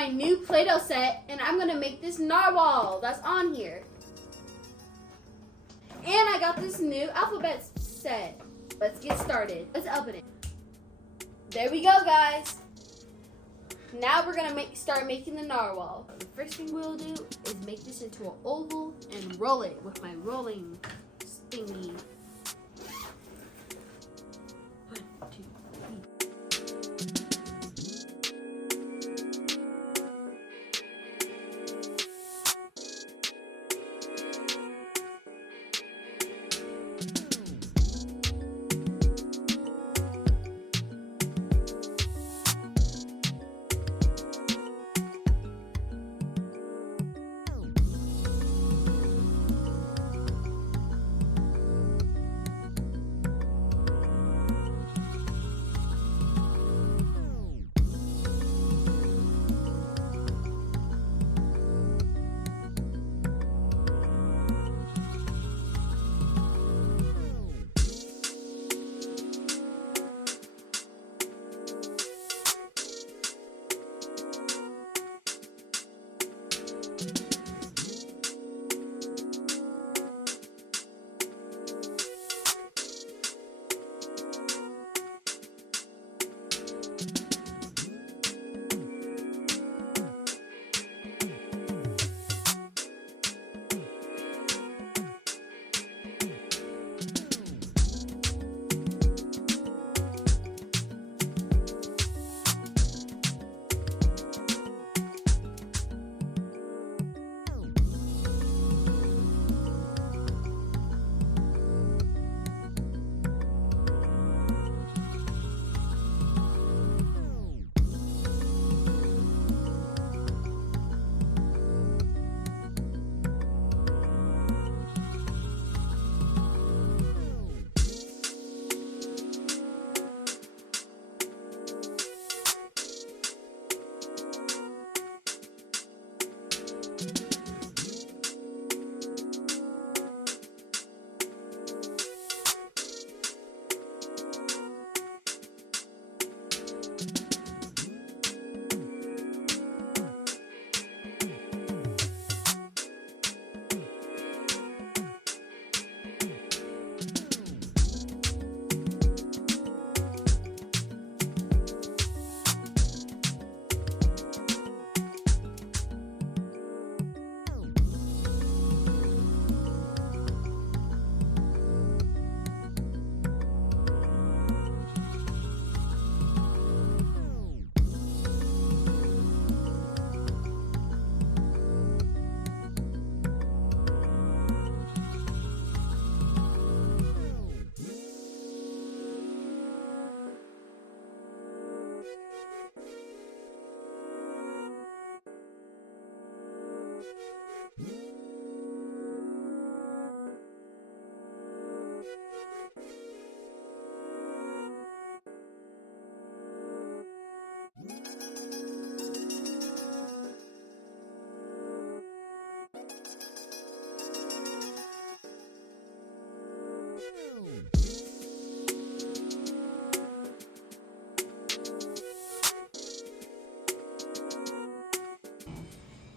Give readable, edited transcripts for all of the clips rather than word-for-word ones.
my new Play-doh set, and I'm gonna make this narwhal that's on here. And I got this new alphabet set. Let's get started. Let's open it. There we go, guys. Now we're gonna start making the narwhal. The first thing we'll do is make this into an oval and roll it with my rolling thingy. 1, 2, 3.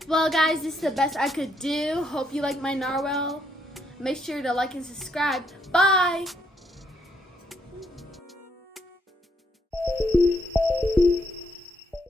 Well, guys, this is the best I could do. Hope you like my narwhal. Make sure to like and subscribe. Bye!